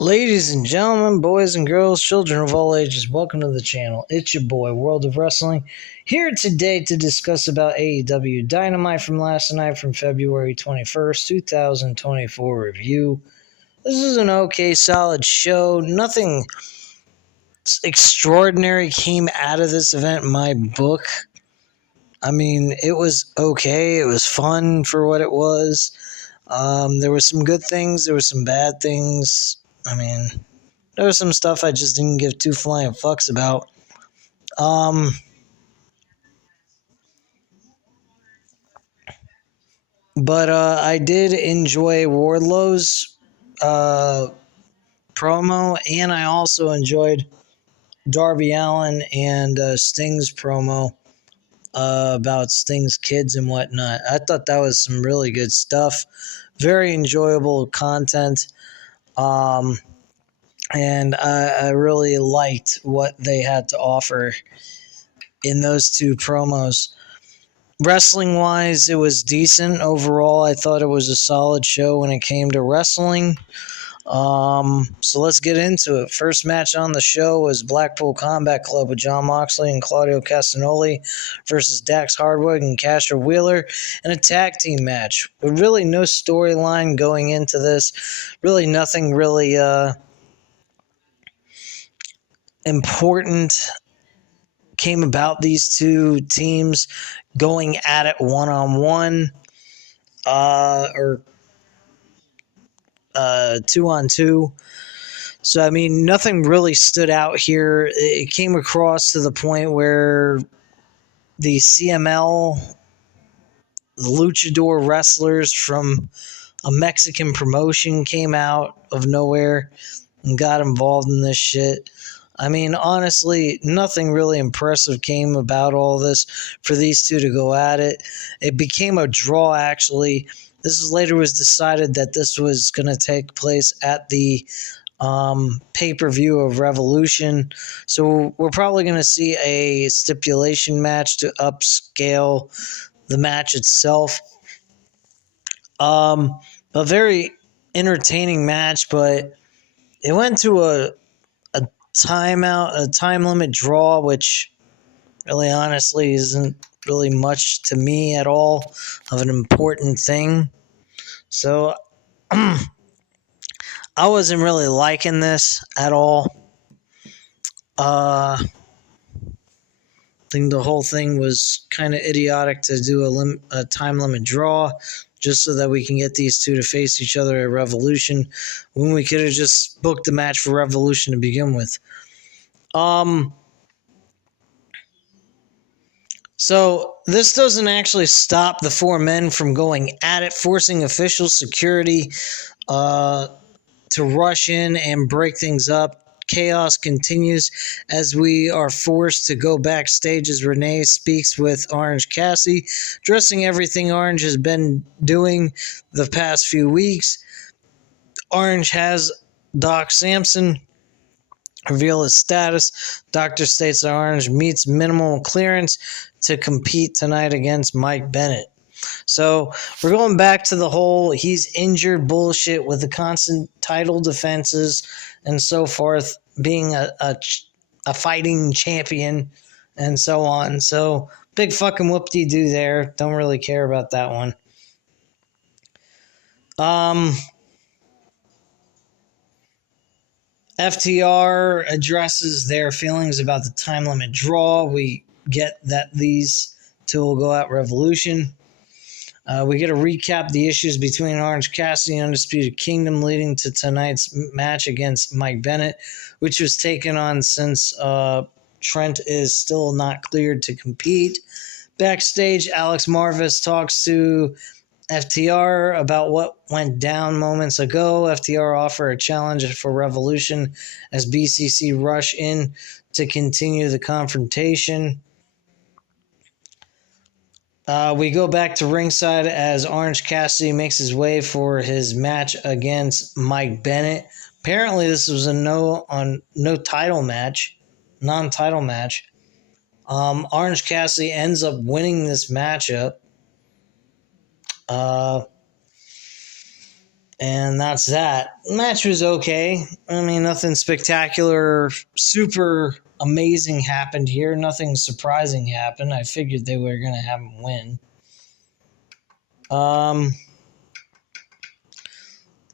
Ladies and gentlemen, boys and girls, children of all ages, welcome to the channel. It's your boy, World of Wrestling, here today to discuss about AEW Dynamite from last night from February 21st, 2024 review. This is an okay, solid show. Nothing extraordinary came out of this event in my book. I mean, it was okay. It was fun for what it was. There were some good things. There were some bad things. I mean, there was some stuff I just didn't give two flying fucks about. But I did enjoy Wardlow's promo, and I also enjoyed Darby Allin and Sting's promo about Sting's kids and whatnot. I thought that was some really good stuff. Very enjoyable content. And I really liked what they had to offer in those two promos. Wrestling wise, it was decent overall. I thought it was a solid show when it came to wrestling. So let's get into it. First match on the show was Blackpool Combat Club with Jon Moxley and Claudio Castagnoli versus Dax Hardwood and Casher Wheeler in a tag team match with really no storyline going into this. Really nothing really important came about these two teams going at it one-on-one or 2-on-2. So, I mean, nothing really stood out here. It came across to the point where the CML, the luchador wrestlers from a Mexican promotion came out of nowhere and got involved in this shit. I mean, honestly, nothing really impressive came about all this for these two to go at it. It became a draw, actually. This was later was decided that this was going to take place at the pay-per-view of Revolution. So we're probably going to see a stipulation match to upscale the match itself. A very entertaining match, but it went to a time limit draw, which really honestly isn't really much to me at all of an important thing. So I wasn't really liking this at all. I think the whole thing was kind of idiotic to do a time limit draw just so that we can get these two to face each other at Revolution when we could have just booked the match for Revolution to begin with. So this doesn't actually stop the four men from going at it, forcing official security to rush in and break things up. Chaos continues as we are forced to go backstage as Renee speaks with Orange Cassidy, addressing everything Orange has been doing the past few weeks. Orange has Doc Samson reveal his status. Doctor states that Orange meets minimal clearance to compete tonight against Mike Bennett. So we're going back to the whole he's injured bullshit with the constant title defenses and so forth, being a fighting champion and so on. So big fucking whoop-de-doo there. Don't really care about that one. FTR addresses their feelings about the time limit draw. We get that these two will go out Revolution. We get a recap the issues between Orange Cassidy and Undisputed Kingdom leading to tonight's match against Mike Bennett, which was taken on since Trent is still not cleared to compete. Backstage, Alex Marvis talks to FTR about what went down moments ago. FTR offer a challenge for Revolution as BCC rush in to continue the confrontation. We go back to ringside as Orange Cassidy makes his way for his match against Mike Bennett. Apparently, this was a non-title match. Orange Cassidy ends up winning this matchup. And that's that. The match was okay. I mean, nothing spectacular, super amazing happened here. Nothing surprising happened. I figured they were going to have him win.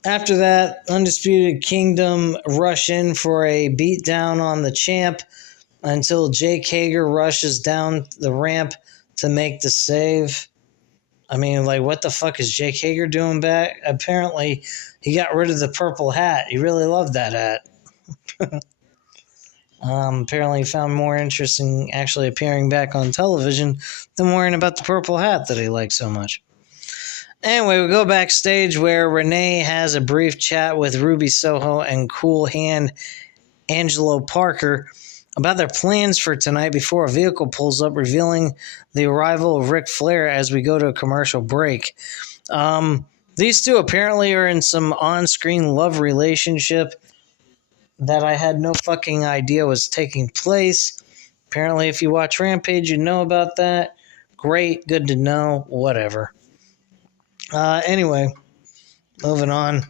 After that, Undisputed Kingdom rush in for a beatdown on the champ until Jake Hager rushes down the ramp to make the save. I mean, like, what the fuck is Jake Hager doing back? Apparently, he got rid of the purple hat. He really loved that hat. Apparently, he found more interest in actually appearing back on television than worrying about the purple hat that he liked so much. Anyway, we go backstage where Renee has a brief chat with Ruby Soho and Cool Hand Angelo Parker about their plans for tonight before a vehicle pulls up, revealing the arrival of Ric Flair as we go to a commercial break. These two apparently are in some on-screen love relationship that I had no fucking idea was taking place. Apparently, if you watch Rampage, you know about that. Great, good to know, whatever. Anyway, moving on.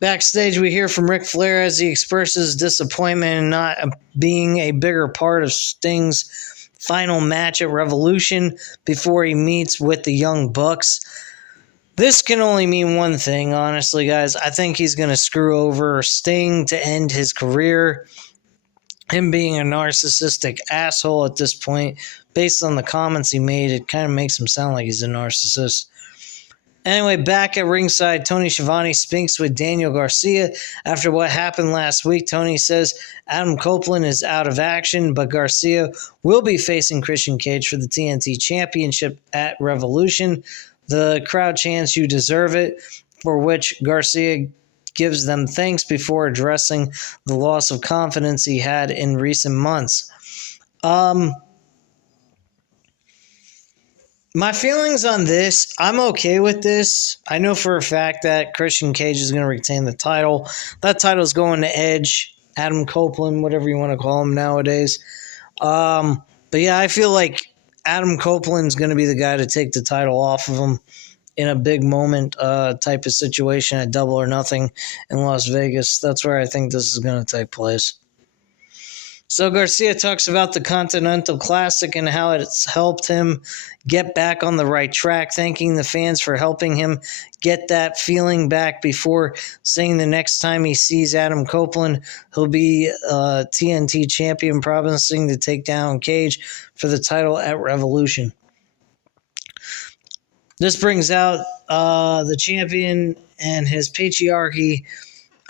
Backstage, we hear from Ric Flair as he expresses disappointment in not being a bigger part of Sting's final match at Revolution before he meets with the Young Bucks. This can only mean one thing, honestly, guys. I think he's going to screw over Sting to end his career. Him being a narcissistic asshole at this point, based on the comments he made, it kind of makes him sound like he's a narcissist. Anyway, back at ringside, Tony Schiavone speaks with Daniel Garcia. After what happened last week, Tony says Adam Copeland is out of action, but Garcia will be facing Christian Cage for the TNT Championship at Revolution. The crowd chants, "You deserve it," for which Garcia gives them thanks before addressing the loss of confidence he had in recent months. My feelings on this, I'm okay with this. I know for a fact that Christian Cage is going to retain the title. That title is going to Edge, Adam Copeland, whatever you want to call him nowadays. But yeah, I feel like Adam Copeland's going to be the guy to take the title off of him in a big moment type of situation at Double or Nothing in Las Vegas. That's where I think this is going to take place. So Garcia talks about the Continental Classic and how it's helped him get back on the right track, thanking the fans for helping him get that feeling back before saying the next time he sees Adam Copeland, he'll be TNT champion, promising to take down Cage for the title at Revolution. This brings out the champion and his patriarchy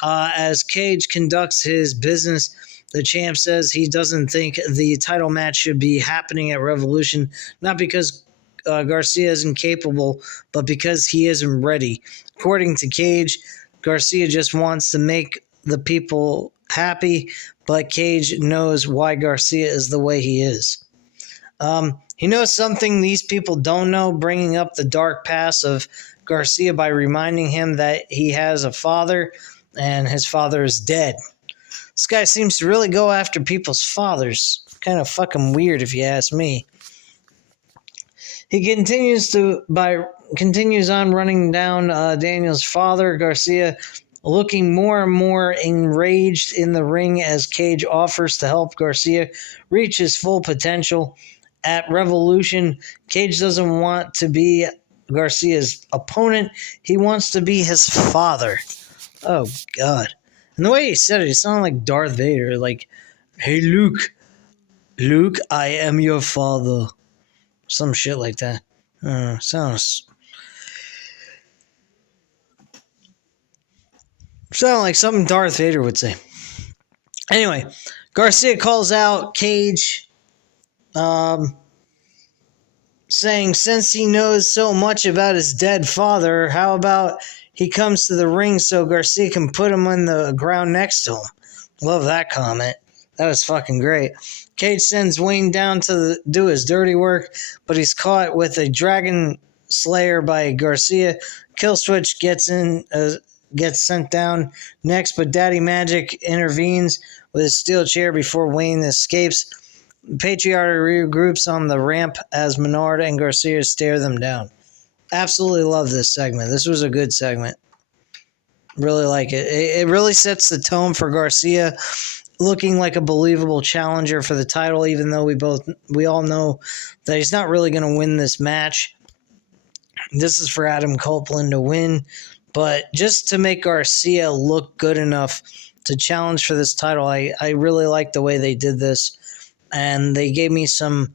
as Cage conducts his business. The champ says he doesn't think the title match should be happening at Revolution, not because Garcia isn't capable, but because he isn't ready. According to Cage, Garcia just wants to make the people happy, but Cage knows why Garcia is the way he is. He knows something these people don't know, bringing up the dark past of Garcia by reminding him that he has a father and his father is dead. This guy seems to really go after people's fathers. Kind of fucking weird if you ask me. He continues on running down Daniel's father, Garcia, looking more and more enraged in the ring as Cage offers to help Garcia reach his full potential. At Revolution, Cage doesn't want to be Garcia's opponent. He wants to be his father. Oh, God. And the way he said it, it sounded like Darth Vader. Like, "Hey, Luke, I am your father." Some shit like that. Sounds like something Darth Vader would say. Anyway, Garcia calls out Cage, saying since he knows so much about his dead father, how about he comes to the ring so Garcia can put him on the ground next to him? Love that comment. That was fucking great. Cage sends Wayne down to do his dirty work, but he's caught with a Dragon Slayer by Garcia. Killswitch gets sent down next, but Daddy Magic intervenes with his steel chair before Wayne escapes. Patriarchy regroups on the ramp as Menard and Garcia stare them down. Absolutely love this segment. This was a good segment. Really like it. It really sets the tone for Garcia looking like a believable challenger for the title, even though we all know that he's not really going to win this match. This is for Adam Copeland to win, but just to make Garcia look good enough to challenge for this title, I really like the way they did this, and they gave me some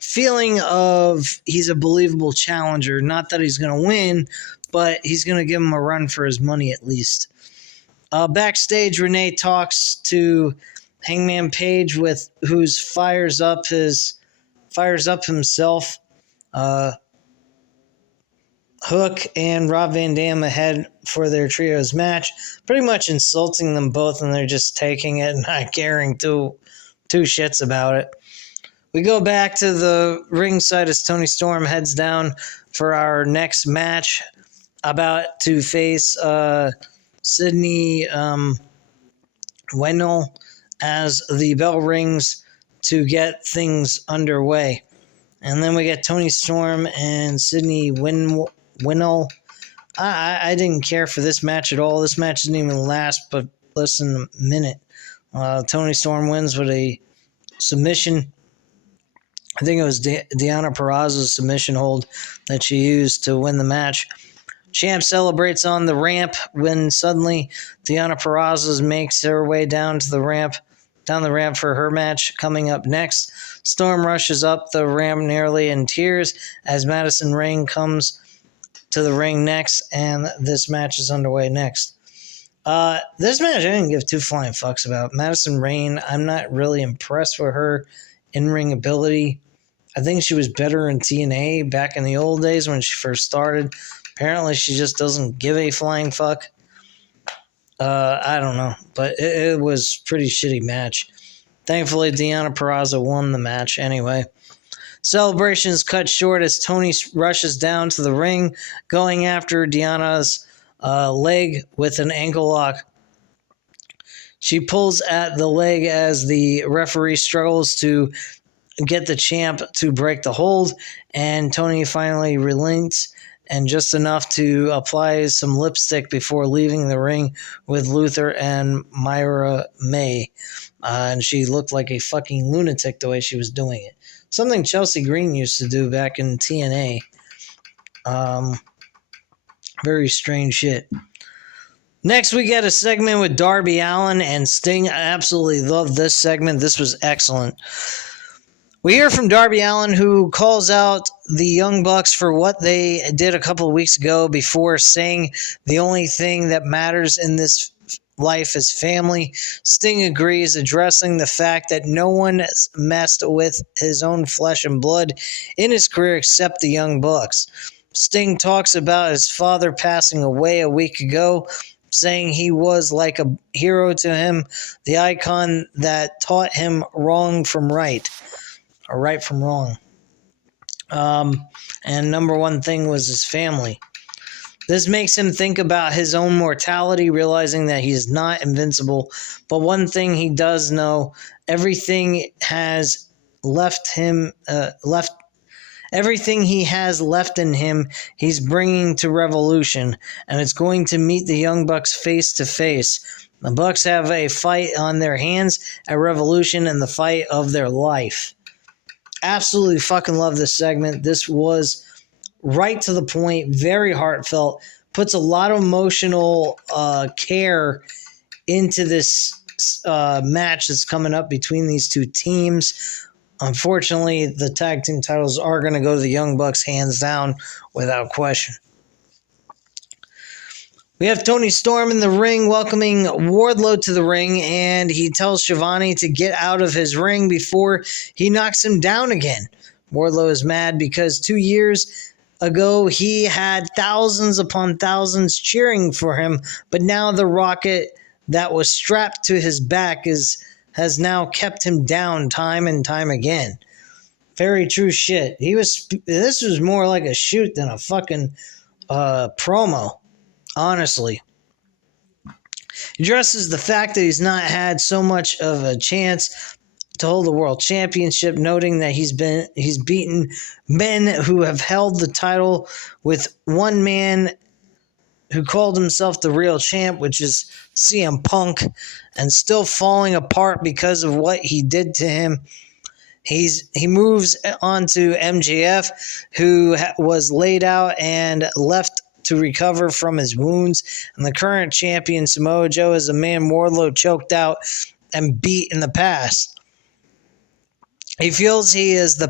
feeling of he's a believable challenger. Not that he's going to win, but he's going to give him a run for his money at least. Backstage, Renee talks to Hangman Page, who's fires up himself. Hook and Rob Van Dam ahead for their trios match, pretty much insulting them both, and they're just taking it and not caring two shits about it. We go back to the ringside as Toni Storm heads down for our next match, about to face Sydney Wendell as the bell rings to get things underway. And then we get Toni Storm and Sydney Wendell. I didn't care for this match at all. This match didn't even last but less than a minute. Toni Storm wins with a submission. I think it was Deonna Purrazzo's submission hold that she used to win the match. Champ celebrates on the ramp when suddenly Deonna Purrazzo makes her way down the ramp for her match coming up next. Storm rushes up the ramp nearly in tears as Madison Rayne comes to the ring next, and this match is underway next. This match I didn't give two flying fucks about. Madison Rayne, I'm not really impressed with her in-ring ability. I think she was better in TNA back in the old days when she first started. Apparently she just doesn't give a flying fuck. I don't know, but it was a pretty shitty match. Thankfully, Deonna Purrazzo won the match anyway. Celebrations cut short as Toni rushes down to the ring, going after Deonna's leg with an ankle lock. She pulls at the leg as the referee struggles to get the champ to break the hold, and Toni finally relents, and just enough to apply some lipstick before leaving the ring with Luther and Myra May. And she looked like a fucking lunatic the way she was doing it. Something Chelsea Green used to do back in TNA. Very strange shit. Next, we get a segment with Darby Allin and Sting. I absolutely love this segment. This was excellent. We hear from Darby Allin, who calls out the Young Bucks for what they did a couple of weeks ago before saying the only thing that matters in this life is family. Sting agrees, addressing the fact that no one has messed with his own flesh and blood in his career except the Young Bucks. Sting talks about his father passing away a week ago, saying he was like a hero to him, the icon that taught him wrong from right. Or right from wrong. And number one thing was his family. This makes him think about his own mortality, realizing that he's not invincible. But one thing he does know, everything has left him, everything he has left in him, he's bringing to Revolution, and it's going to meet the Young Bucks face to face. The Bucks have a fight on their hands at Revolution, and the fight of their life. Absolutely fucking love this segment. This was right to the point, very heartfelt, puts a lot of emotional care into this match that's coming up between these two teams. Unfortunately, the tag team titles are going to go to the Young Bucks hands down without question. We have Toni Storm in the ring welcoming Wardlow to the ring, and he tells Schiavone to get out of his ring before he knocks him down again. Wardlow is mad because 2 years ago he had thousands upon thousands cheering for him, but now the rocket that was strapped to his back has now kept him down time and time again. Very true shit. This was more like a shoot than a fucking promo. Honestly. He addresses the fact that he's not had so much of a chance to hold the world championship, noting that he's beaten men who have held the title with one man who called himself the real champ, which is CM Punk, and still falling apart because of what he did to him. He moves on to MJF, who was laid out and left to recover from his wounds. And the current champion, Samoa Joe, is a man Wardlow choked out and beat in the past. He feels he is the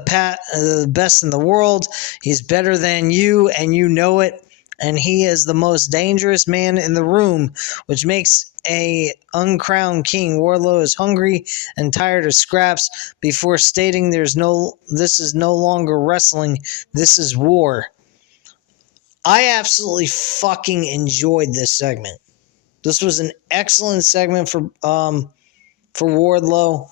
best in the world. He's better than you, and you know it. And he is the most dangerous man in the room, which makes a uncrowned king. Wardlow is hungry and tired of scraps before stating this is no longer wrestling, this is war. I absolutely fucking enjoyed this segment. This was an excellent segment for Wardlow.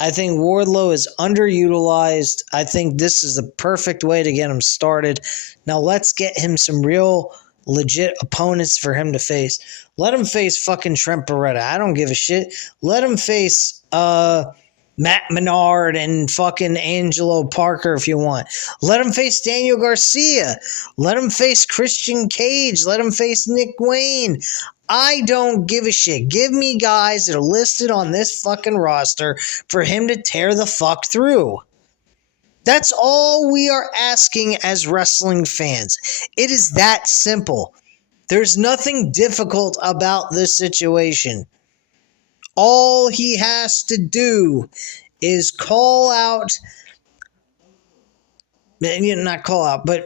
I think Wardlow is underutilized. I think this is the perfect way to get him started. Now let's get him some real legit opponents for him to face. Let him face fucking Trent Beretta. I don't give a shit. Let him face Matt Menard and fucking Angelo Parker if you want. Let him face Daniel Garcia. Let him face Christian Cage. Let him face Nick Wayne. I don't give a shit. Give me guys that are listed on this fucking roster for him to tear the fuck through. That's all we are asking as wrestling fans. It is that simple. There's nothing difficult about this situation. All he has to do is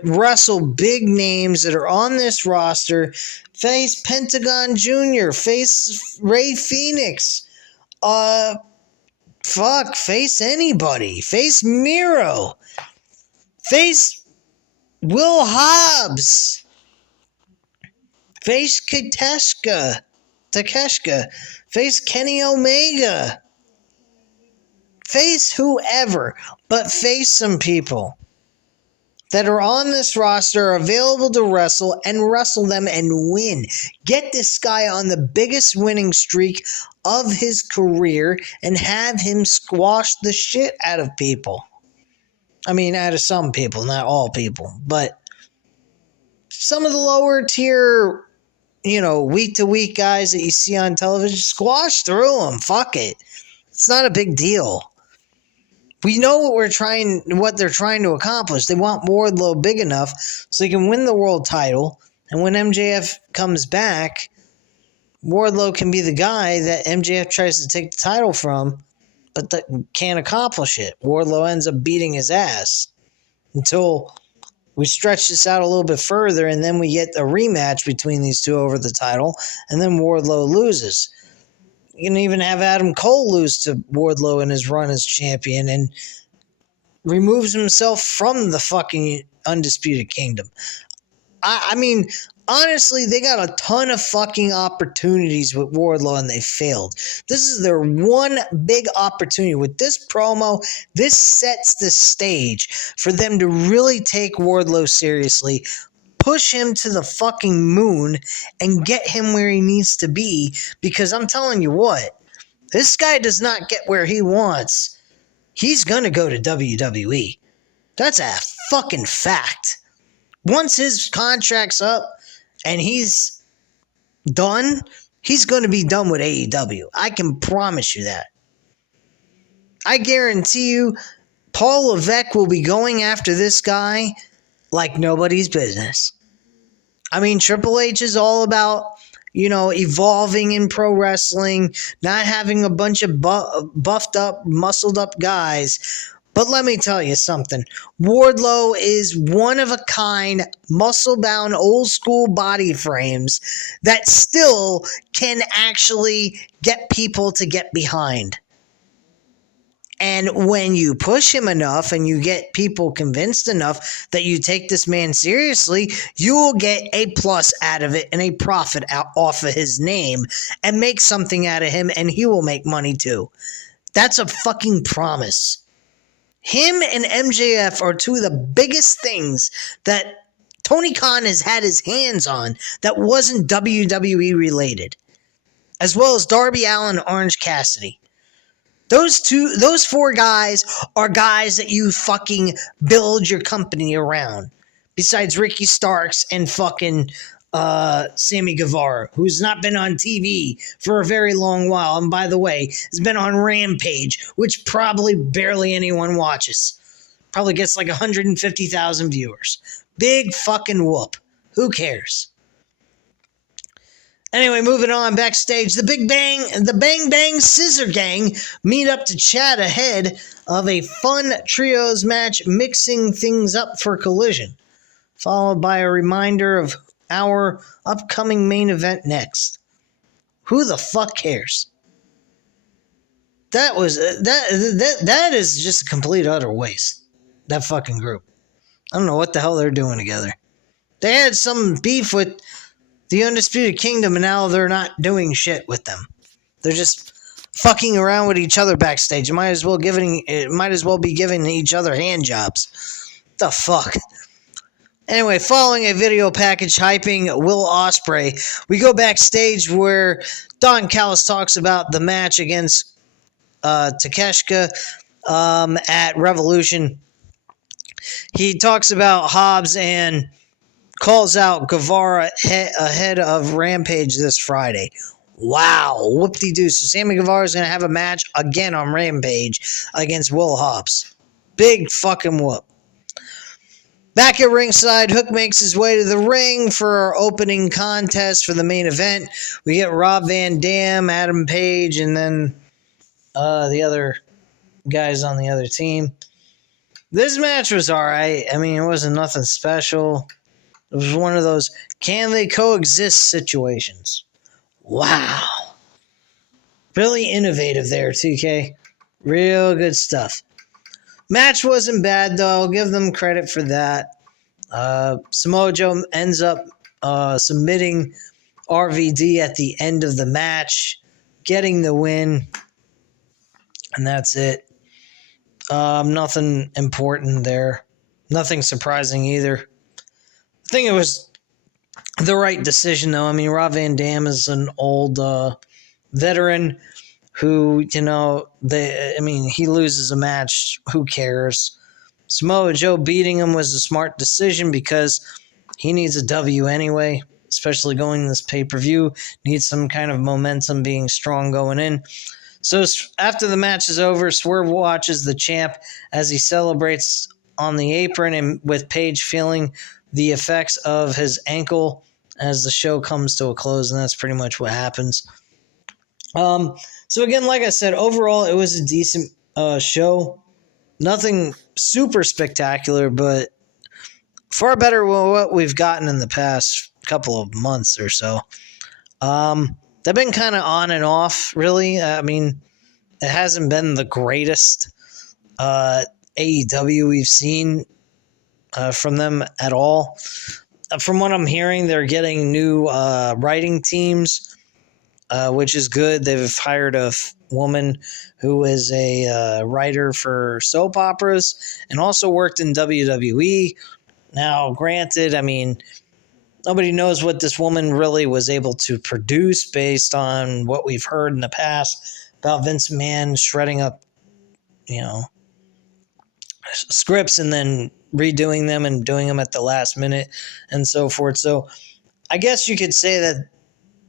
wrestle big names that are on this roster. Face Pentagon Jr., face Ray Phoenix, face anybody, face Miro, face Will Hobbs, face Takeshita, face Kenny Omega, face whoever, but face some people that are on this roster, are available to wrestle, and wrestle them and win. Get this guy on the biggest winning streak of his career and have him squash the shit out of people. I mean, out of some people, not all people, but some of the lower tier, week-to-week guys that you see on television, squash through them. Fuck it. It's not a big deal. We know what they're trying to accomplish. They want Wardlow big enough so he can win the world title. And when MJF comes back, Wardlow can be the guy that MJF tries to take the title from, but that can't accomplish it. Wardlow ends up beating his ass until we stretch this out a little bit further, and then we get a rematch between these two over the title, and then Wardlow loses. You can even have Adam Cole lose to Wardlow in his run as champion and removes himself from the fucking Undisputed Kingdom. I mean, honestly, they got a ton of fucking opportunities with Wardlow and they failed. This is their one big opportunity. With this promo, this sets the stage for them to really take Wardlow seriously, push him to the fucking moon, and get him where he needs to be. Because I'm telling you what, this guy does not get where he wants, he's gonna go to WWE. That's a fucking fact. Once his contract's up and he's done, he's gonna be done with AEW. I can promise you that. I guarantee you, Paul Levesque will be going after this guy like nobody's business. I mean, Triple H is all about, evolving in pro wrestling, not having a bunch of buffed up, muscled up guys. But let me tell you something. Wardlow is one of a kind, muscle-bound, old-school body frames that still can actually get people to get behind. And when you push him enough and you get people convinced enough that you take this man seriously, you will get a plus out of it and a profit off of his name and make something out of him, and he will make money too. That's a fucking promise. Him and MJF are two of the biggest things that Tony Khan has had his hands on that wasn't WWE related, as well as Darby Allin and Orange Cassidy. Those four guys are guys that you fucking build your company around. Besides Ricky Starks and fucking Sammy Guevara, who's not been on TV for a very long while, and by the way, has been on Rampage, which probably barely anyone watches. Probably gets like 150,000 viewers. Big fucking whoop. Who cares? Anyway, moving on backstage, the Bang Bang Scissor Gang meet up to chat ahead of a fun trios match, mixing things up for Collision, followed by a reminder of our upcoming main event next. Who the fuck cares? That is just a complete utter waste. That fucking group. I don't know what the hell they're doing together. They had some beef with the Undisputed Kingdom, and now they're not doing shit with them. They're just fucking around with each other backstage. It might as well be giving each other hand jobs. The fuck. Anyway, following a video package hyping Will Ospreay, we go backstage where Don Callis talks about the match against Takeshita at Revolution. He talks about Hobbs and calls out Guevara ahead of Rampage this Friday. Wow, whoop-de-doo. So Sammy Guevara is going to have a match again on Rampage against Will Hobbs. Big fucking whoop. Back at ringside, Hook makes his way to the ring for our opening contest for the main event. We get Rob Van Dam, Adam Page, and then the other guys on the other team. This match was alright. I mean, it wasn't nothing special. It was one of those can they coexist situations. Wow. Really innovative there, TK. Real good stuff. Match wasn't bad, though. I'll give them credit for that. Samoa Joe ends up submitting RVD at the end of the match, getting the win, and that's it. Nothing important there. Nothing surprising either. I think it was the right decision, though. I mean, Rob Van Dam is an old veteran who, he loses a match. Who cares? Samoa Joe beating him was a smart decision because he needs a W anyway, especially going this pay-per-view. Needs some kind of momentum, being strong going in. So after the match is over, Swerve watches the champ as he celebrates on the apron and with Page feeling the effects of his ankle as the show comes to a close, and that's pretty much what happens. So again, like I said, overall it was a decent show. Nothing super spectacular, but far better than what we've gotten in the past couple of months or so. They've been kind of on and off, really. I mean, it hasn't been the greatest AEW we've seen from them at all. From what I'm hearing, they're getting new writing teams, which is good. They've hired a woman who is a writer for soap operas and also worked in WWE. Now, granted, I mean, nobody knows what this woman really was able to produce based on what we've heard in the past about Vince McMahon shredding up, scripts and then redoing them and doing them at the last minute and so forth. So I guess you could say that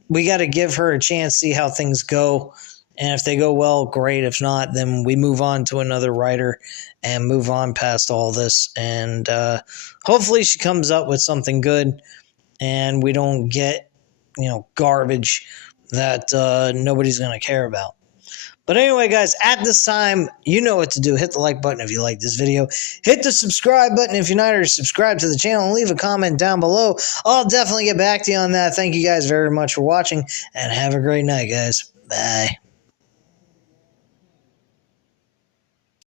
we got to give her a chance, see how things go. And if they go well, great. If not, then we move on to another writer and move on past all this. And hopefully she comes up with something good and we don't get, garbage that nobody's going to care about. But anyway, guys, at this time, you know what to do. Hit the like button if you like this video. Hit the subscribe button if you're not already subscribed to the channel. And leave a comment down below. I'll definitely get back to you on that. Thank you guys very much for watching. And have a great night, guys. Bye.